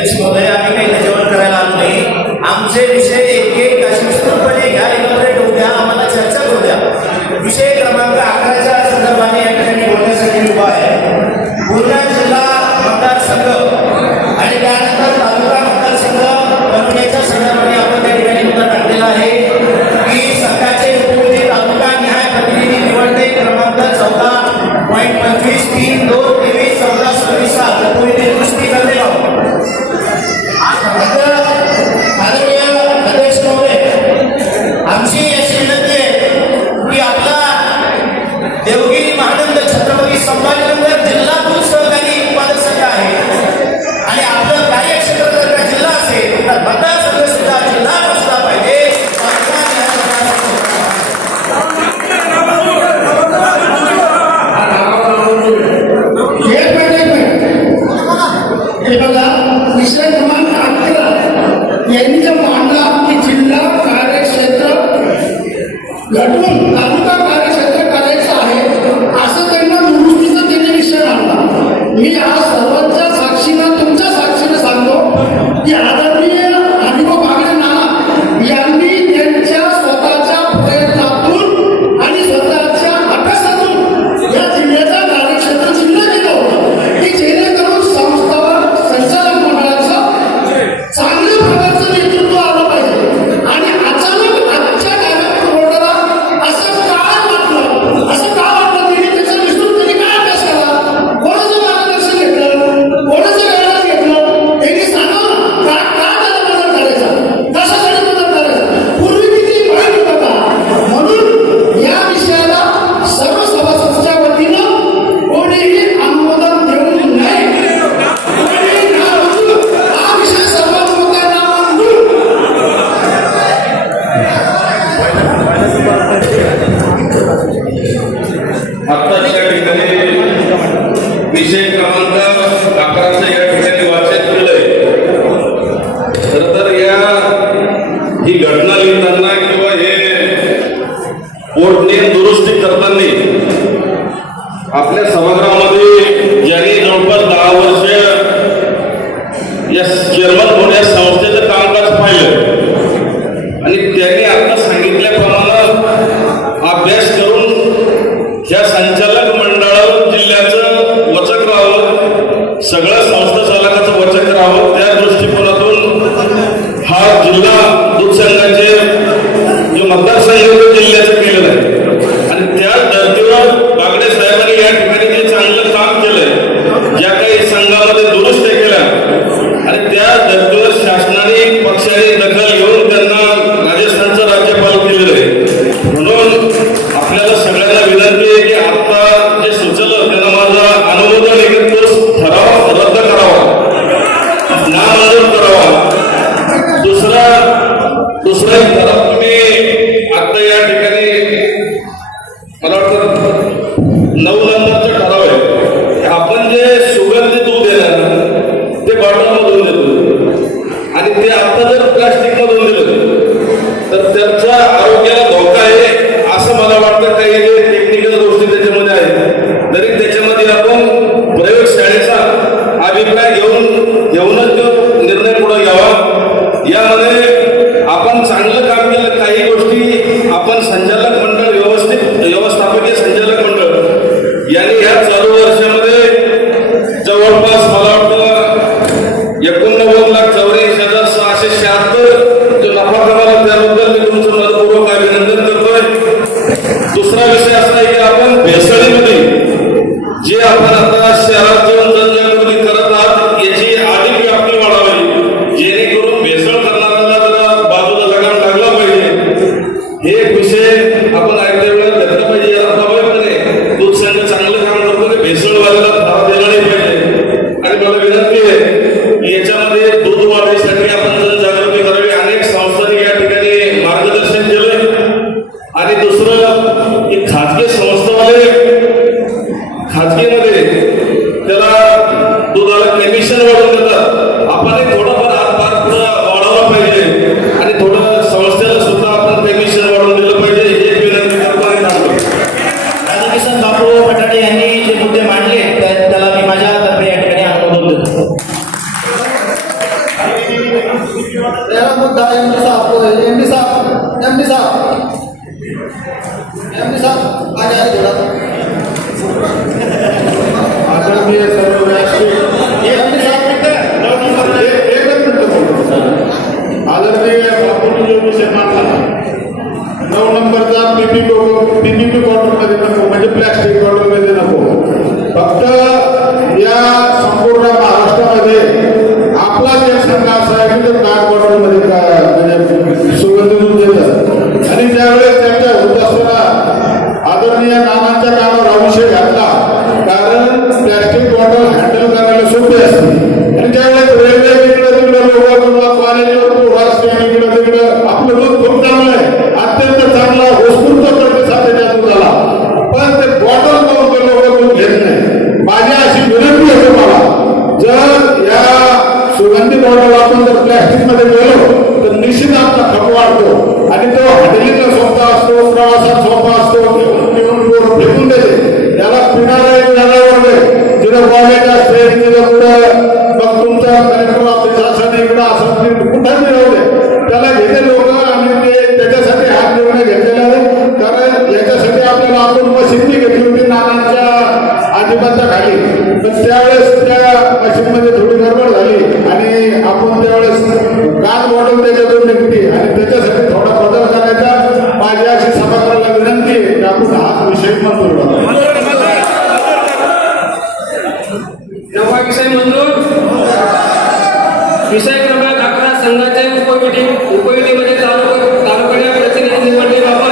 अध्यक्ष महोदय आम्ही काही त्याच्यावर करायला आलो नाही. आमचे विषय एक एक शिस्तूरपणे घ्या एकत्रित होऊ द्या आम्हाला चर्चा करू द्या. विषय क्रमांक अकराच्या संदर्भाने या ठिकाणी बोलण्यासाठी उभा आहे. पूर्णा जिल्हा मतदारसंघ आणि त्यानंतर तालुका मतदारसंघ बनवण्याच्या संदर्भाने आपण त्या ठिकाणी मुद्दा टाकलेला आहे. की संघाचे उपयोगी तालुका न्याय प्रतिनिधी निवडते क्रमांक चौदा पॉईंट पंचवीस तीन दोन He संस्था चालकाचं वचन करावं. त्या दृष्टिकोनातून हा जिल्हा दूध संघाचे जे मतदारसंघ আপনাদের প্লাস্টিক মতন দিলেন। Pera mo dahil yung bisap ko eh. Yung bisap. Yung bisap. Yung bisap. Agad, agad. Agad, agad. आपण जर प्लॅस्टिकमध्ये गेलो तर निश्चित आपला खप वाढतो. आणि तो हॉटेलीला सोपा असतो प्रवासात सोपा असतो फेकून देते. त्याला पिणारा एक जागा वगैरे तिथं कॉलेज असते तिथं पुढं मग तुमचा कार्यक्रम आपली असं इकडं असं कुठं मिळवले. त्याला घेते लोक आणि ते त्याच्यासाठी हा निर्णय घेतलेला आहे. कारण याच्यासाठी आपल्याला आपण मशिदी घेतली होती नानांच्या आजीबाच्या खाली. त्यावेळेस त्या मशीनमध्ये थोडी गडबड झाली आणि आपण त्यावेळेस काल मॉडेल त्याच्यातून निघते आणि त्याच्यासाठी थोडा बदल करायचा. माझी अशी सभागृहाला विनंती आहे की आपण हा विषय मंजूर विषय मंजूर. विषय क्रमांक अकरा संघाचे उपविटी उपविटीमध्ये तालुका तालुक्याच्या प्रतिनिधी निवडणुकीबाबत